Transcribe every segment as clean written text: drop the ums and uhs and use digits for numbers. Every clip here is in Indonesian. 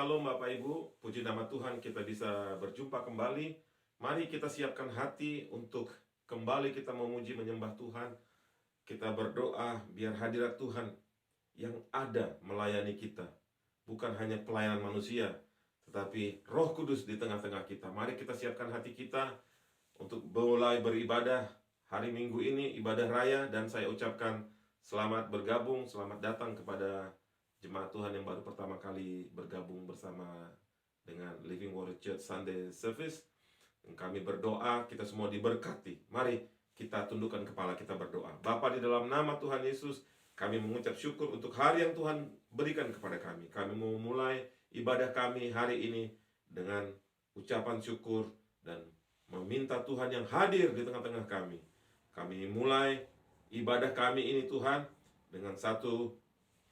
Shalom Bapak Ibu, puji nama Tuhan kita bisa berjumpa kembali. Mari kita siapkan hati untuk kembali kita memuji menyembah Tuhan. Kita berdoa biar hadirat Tuhan yang ada melayani kita. Bukan hanya pelayanan manusia, tetapi Roh Kudus di tengah-tengah kita. Mari kita siapkan hati kita untuk mulai beribadah hari Minggu ini, ibadah raya. Dan saya ucapkan selamat bergabung, selamat datang kepada jemaat Tuhan yang baru pertama kali bergabung bersama dengan Living Water Church Sunday Service. Dan kami berdoa kita semua diberkati. Mari kita tundukkan kepala, kita berdoa. Bapa, di dalam nama Tuhan Yesus, kami mengucap syukur untuk hari yang Tuhan berikan kepada kami. Kami mau memulai ibadah kami hari ini dengan ucapan syukur dan meminta Tuhan yang hadir di tengah-tengah kami. Kami mulai ibadah kami ini Tuhan dengan satu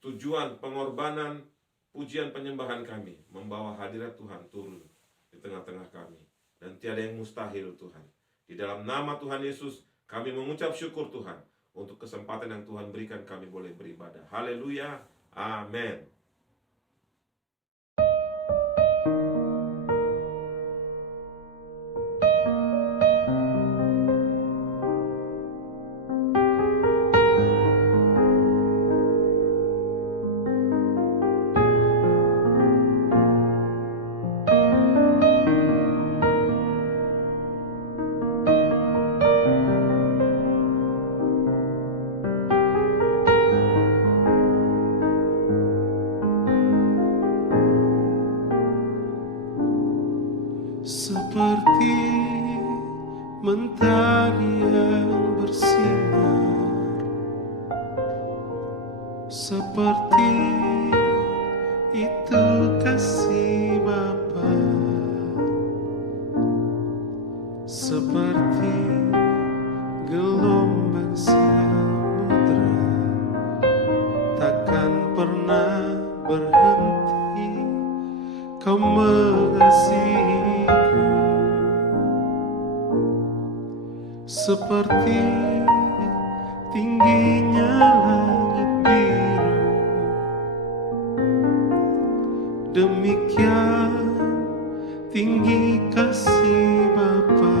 tujuan pengorbanan, pujian penyembahan kami, membawa hadirat Tuhan turun di tengah-tengah kami. Dan tiada yang mustahil Tuhan. Di dalam nama Tuhan Yesus, kami mengucap syukur Tuhan untuk kesempatan yang Tuhan berikan kami boleh beribadah. Haleluya, amin. Seperti mentari yang bersinar, seperti itu kasih Bapa, seperti gelombang samudra takkan pernah berhenti. Kau mengasihiku seperti tingginya langit biru. Demikian tinggi kasih Bapa,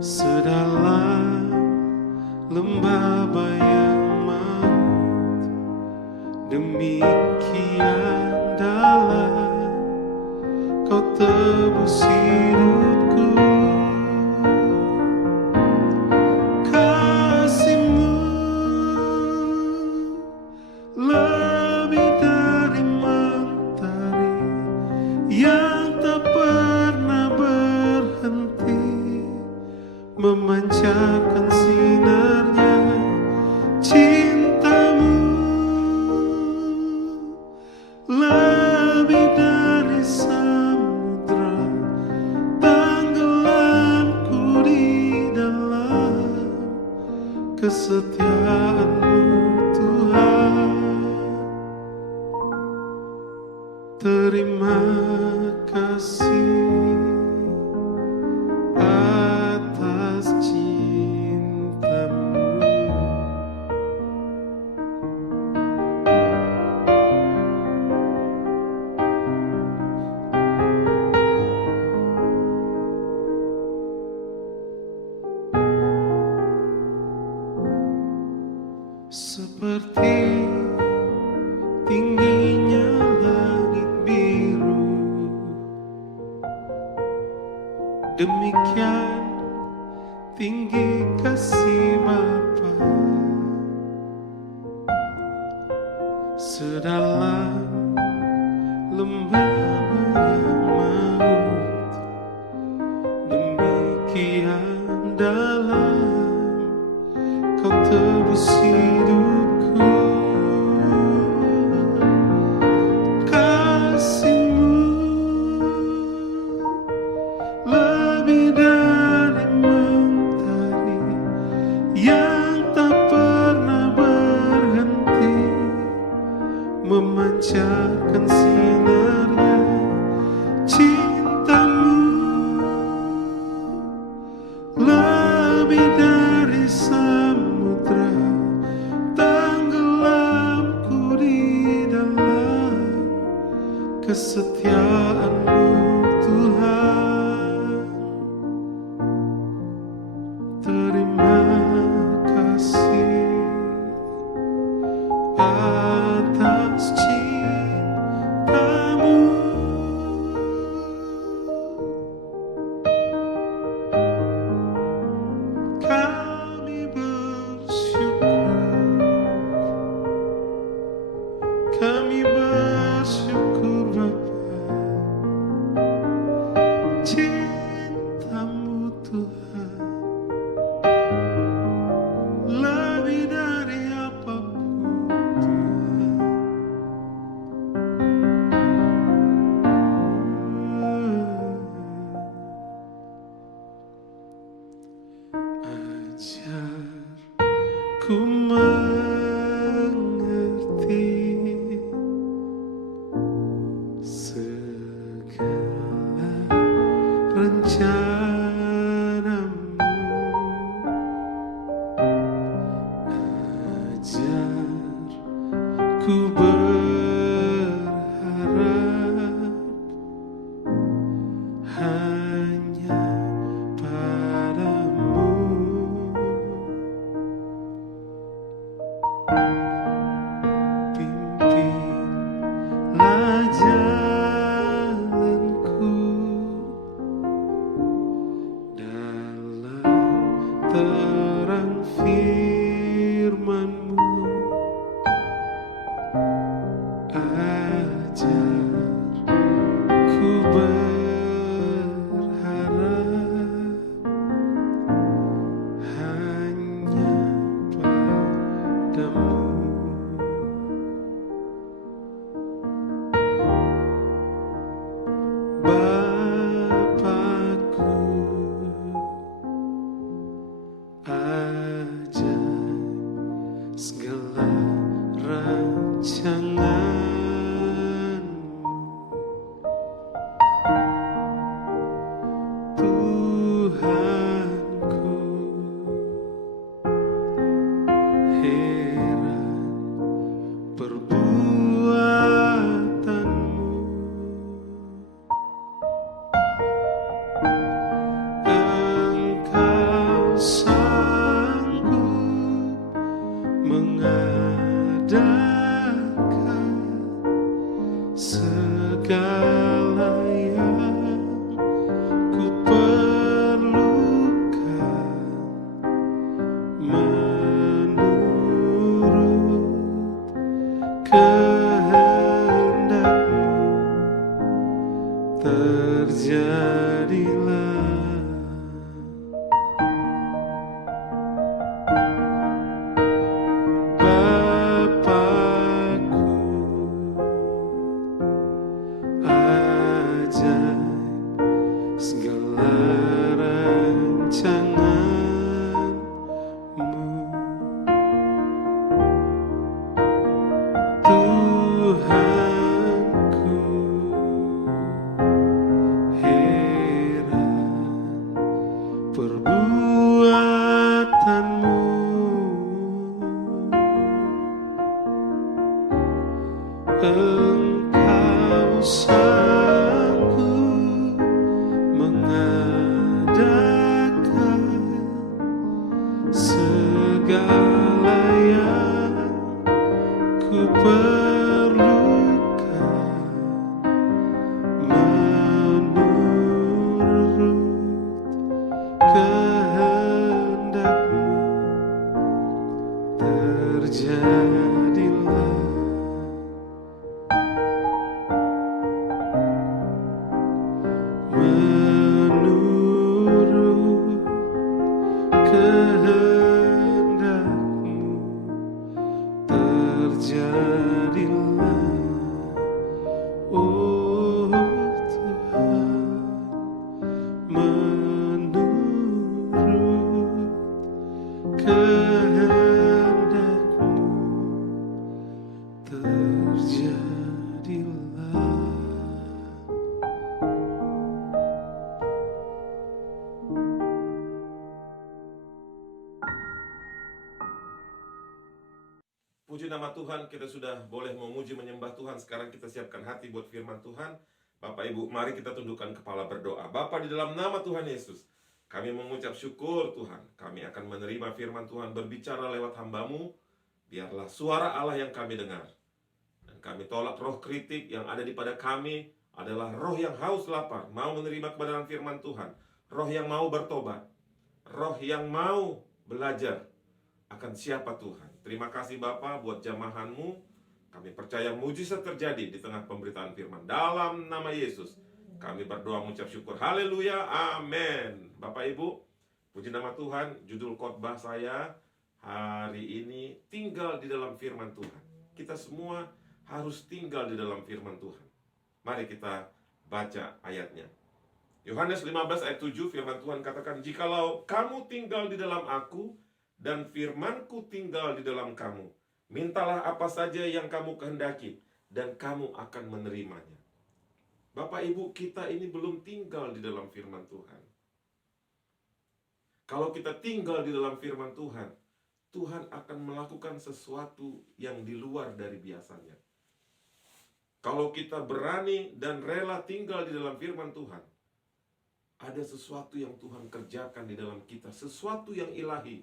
sedalam lembah bayang maut. Demikian dalam Kau tebus hidupku. Kasih-Mu lebih dari mentari yang tak pernah berhenti, memancarkan sinarnya. Cinta-Mu lebih dari samudra, tenggelamku di dalam kesetiaan-Mu Tuhan. Terima kasih atas cinta-Mu. Seperti tingginya langit biru, demikian tinggi kasih Bapa, sedalam lembah bayang maut. Demikian dalam Kau tebus hidupku. Kasih-Mu lebih dari mentari yang tak pernah berhenti, memancarkan sinarnya. Cinta-Mu lebih dari samudra, tenggelamku di dalam ku mengerti segala rencanamu. Ajar ku berharap hanya padamu. Pimpinlah jalanku dalam terang firman-Mu. Ajar ku berharap hanya padamu. Bapakku, ajaib segala rancangan-Mu. Tuhanku, heran perbuatan-Mu. Engkau sanggup mengadakan segala yang ku perlukan menurut kehendak-Mu. Terjadilah. Bapakku, ajaib segala rancangan-Mu. Tuhanku, heran perbuatan-Mu. Engkau sanggup mengadakan segala yang ku perlukan menurut kehendak-Mu. Terjadilah. Menurut kehendak-Mu. Terjadilah. Oh Tuhan, menurut kehendak-Mu. Terjadilah. Puji nama Tuhan, kita sudah boleh memuji menyembah Tuhan. Sekarang kita siapkan hati buat firman Tuhan. Bapak Ibu, mari kita tundukkan kepala berdoa. Bapa, di dalam nama Tuhan Yesus, kami mengucap syukur Tuhan. Kami akan menerima firman Tuhan berbicara lewat hamba-Mu. Biarlah suara Allah yang kami dengar. Dan kami tolak roh kritik yang ada di pada kami adalah roh yang haus lapar, mau menerima kebenaran firman Tuhan. Roh yang mau bertobat. Roh yang mau belajar akan siapa Tuhan. Terima kasih Bapa buat jamahan-Mu. Kami percaya mujizat terjadi di tengah pemberitaan firman. Dalam nama Yesus kami berdoa mengucap syukur. Haleluya, amin. Bapak Ibu, puji nama Tuhan. Judul khotbah saya hari ini, tinggal di dalam firman Tuhan. Kita semua harus tinggal di dalam firman Tuhan. Mari kita baca ayatnya. Yohanes 15 ayat 7 firman Tuhan katakan, "Jikalau kamu tinggal di dalam aku dan firman-Ku tinggal di dalam kamu, mintalah apa saja yang kamu kehendaki dan kamu akan menerimanya." Bapak Ibu, kita ini belum tinggal di dalam firman Tuhan. Kalau kita tinggal di dalam firman Tuhan, Tuhan akan melakukan sesuatu yang di luar dari biasanya. Kalau kita berani dan rela tinggal di dalam firman Tuhan, ada sesuatu yang Tuhan kerjakan di dalam kita, sesuatu yang ilahi.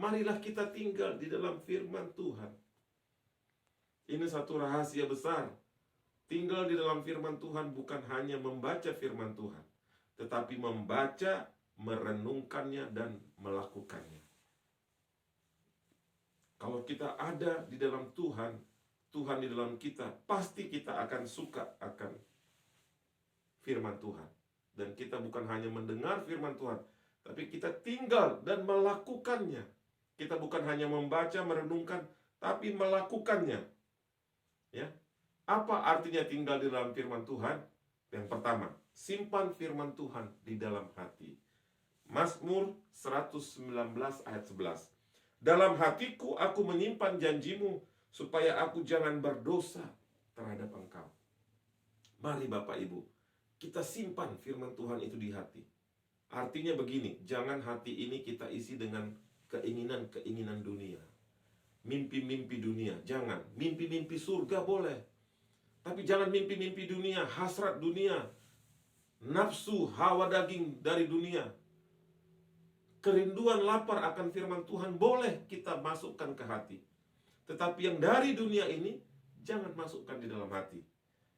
Marilah kita tinggal di dalam firman Tuhan. Ini satu rahasia besar. Tinggal di dalam firman Tuhan bukan hanya membaca firman Tuhan, tetapi membaca, merenungkannya, dan melakukannya. Kalau kita ada di dalam Tuhan, Tuhan di dalam kita, pasti kita akan suka akan firman Tuhan. Dan kita bukan hanya mendengar firman Tuhan, tapi kita tinggal dan melakukannya. Kita bukan hanya membaca, merenungkan, tapi melakukannya. Ya. Apa artinya tinggal di dalam firman Tuhan? Yang pertama, simpan firman Tuhan di dalam hati. Mazmur 119 ayat 11. "Dalam hatiku aku menyimpan janjimu, supaya aku jangan berdosa terhadap Engkau." Mari Bapak Ibu, kita simpan firman Tuhan itu di hati. Artinya begini, jangan hati ini kita isi dengan keinginan-keinginan dunia, mimpi-mimpi dunia. Jangan, mimpi-mimpi surga boleh, tapi jangan mimpi-mimpi dunia, hasrat dunia, nafsu, hawa daging dari dunia. Kerinduan lapar akan firman Tuhan boleh kita masukkan ke hati, tetapi yang dari dunia ini jangan masukkan di dalam hati.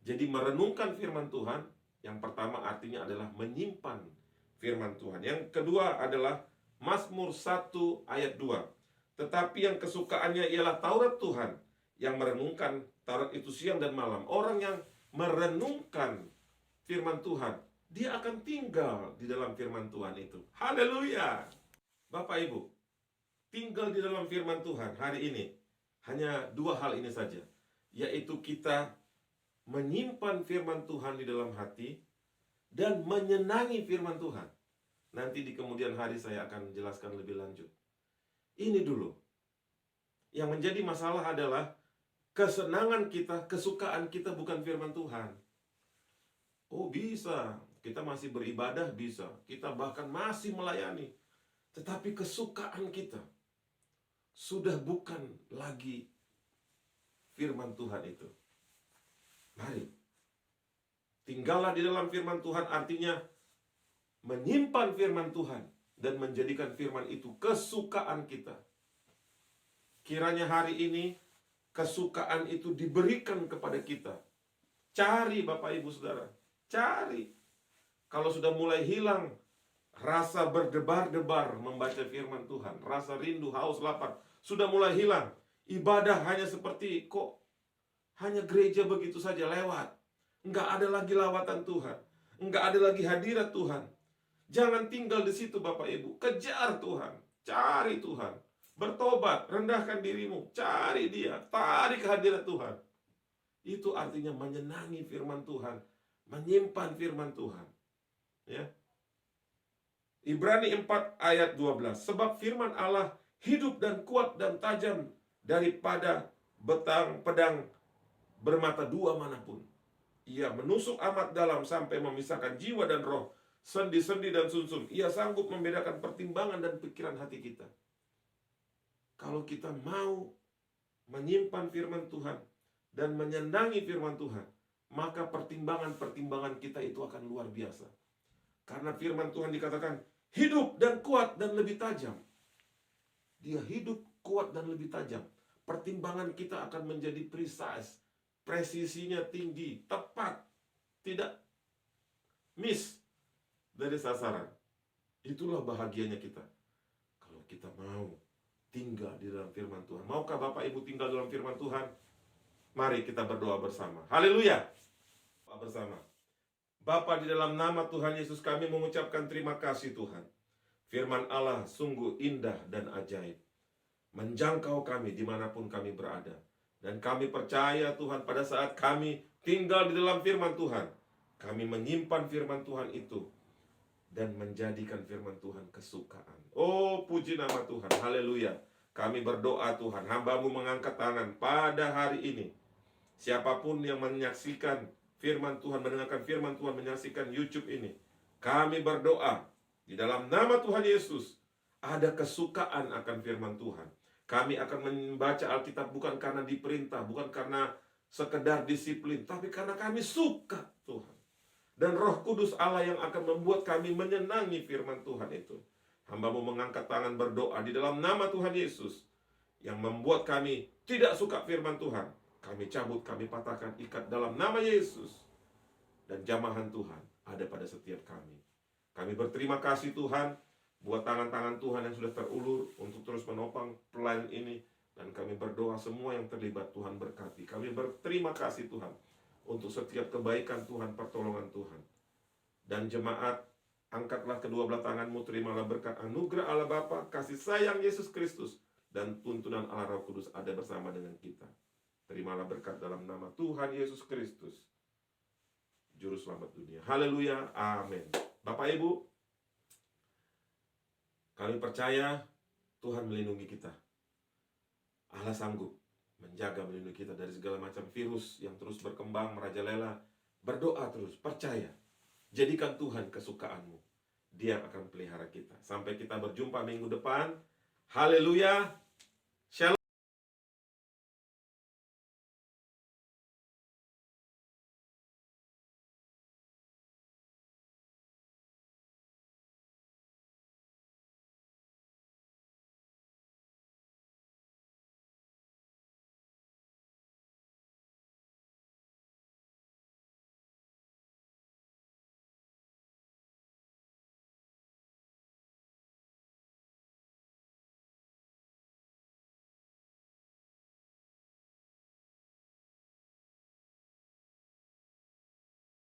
Jadi merenungkan firman Tuhan, yang pertama artinya adalah menyimpan firman Tuhan. Yang kedua adalah Mazmur 1 ayat 2. "Tetapi yang kesukaannya ialah Taurat Tuhan, yang merenungkan Taurat itu siang dan malam." Orang yang merenungkan firman Tuhan, dia akan tinggal di dalam firman Tuhan itu. Haleluya. Bapak Ibu, tinggal di dalam firman Tuhan hari ini hanya dua hal ini saja, yaitu kita menyimpan firman Tuhan di dalam hati dan menyenangi firman Tuhan. Nanti di kemudian hari saya akan jelaskan lebih lanjut. Ini dulu. Yang menjadi masalah adalah kesenangan kita, kesukaan kita bukan firman Tuhan. Oh bisa, kita masih beribadah bisa, kita bahkan masih melayani, tetapi kesukaan kita sudah bukan lagi firman Tuhan itu. Mari, tinggallah di dalam firman Tuhan, artinya menyimpan firman Tuhan dan menjadikan firman itu kesukaan kita. Kiranya hari ini kesukaan itu diberikan kepada kita. Cari Bapak Ibu Saudara, cari. Kalau sudah mulai hilang rasa berdebar-debar membaca firman Tuhan, rasa rindu, haus, lapar, sudah mulai hilang. Ibadah hanya seperti kok hanya gereja begitu saja lewat. Enggak ada lagi lawatan Tuhan, enggak ada lagi hadirat Tuhan. Jangan tinggal di situ Bapak Ibu. Kejar Tuhan, cari Tuhan. Bertobat, rendahkan dirimu, cari Dia, tarik hadirat Tuhan. Itu artinya menyenangi firman Tuhan, menyimpan firman Tuhan. Ya. Ibrani 4 ayat 12. "Sebab firman Allah hidup dan kuat dan tajam daripada pedang bermata dua manapun. Ia menusuk amat dalam sampai memisahkan jiwa dan roh, sendi-sendi dan sumsum. Ia sanggup membedakan pertimbangan dan pikiran hati kita." Kalau kita mau menyimpan firman Tuhan dan menyenangi firman Tuhan, maka pertimbangan-pertimbangan kita itu akan luar biasa. Karena firman Tuhan dikatakan hidup dan kuat dan lebih tajam. Dia hidup, kuat dan lebih tajam. Pertimbangan kita akan menjadi precise, presisinya tinggi, tepat, tidak miss dari sasaran. Itulah bahagianya kita kalau kita mau tinggal di dalam firman Tuhan. Maukah Bapak Ibu tinggal dalam firman Tuhan? Mari kita berdoa bersama. Haleluya. Doa bersama. Bapa, di dalam nama Tuhan Yesus kami mengucapkan terima kasih Tuhan. Firman Allah sungguh indah dan ajaib, menjangkau kami dimanapun kami berada. Dan kami percaya Tuhan, pada saat kami tinggal di dalam firman Tuhan, kami menyimpan firman Tuhan itu dan menjadikan firman Tuhan kesukaan. Oh, puji nama Tuhan, haleluya. Kami berdoa Tuhan, hamba-Mu mengangkat tangan pada hari ini. Siapapun yang menyaksikan firman Tuhan, mendengarkan firman Tuhan, menyaksikan YouTube ini, kami berdoa di dalam nama Tuhan Yesus, ada kesukaan akan firman Tuhan. Kami akan membaca Alkitab bukan karena diperintah, bukan karena sekedar disiplin, tapi karena kami suka Tuhan. Dan Roh Kudus Allah yang akan membuat kami menyenangi firman Tuhan itu. Hamba-Mu mengangkat tangan berdoa di dalam nama Tuhan Yesus. Yang membuat kami tidak suka firman Tuhan, kami cabut, kami patahkan ikat dalam nama Yesus. Dan jamahan Tuhan ada pada setiap kami. Kami berterima kasih Tuhan buat tangan-tangan Tuhan yang sudah terulur untuk terus menopang pelayan ini. Dan kami berdoa semua yang terlibat Tuhan berkati. Kami berterima kasih Tuhan untuk setiap kebaikan Tuhan, pertolongan Tuhan. Dan jemaat, angkatlah kedua belah tanganmu, terimalah berkat anugerah Allah Bapa, kasih sayang Yesus Kristus, dan tuntunan Allah Roh Kudus ada bersama dengan kita. Terimalah berkat dalam nama Tuhan Yesus Kristus, Juru Selamat dunia. Haleluya, amin. Bapak Ibu, kami percaya Tuhan melindungi kita. Allah sanggup menjaga, melindungi kita dari segala macam virus yang terus berkembang, merajalela. Berdoa terus, percaya. Jadikan Tuhan kesukaanmu. Dia akan pelihara kita. Sampai kita berjumpa minggu depan. Haleluya. Shalom.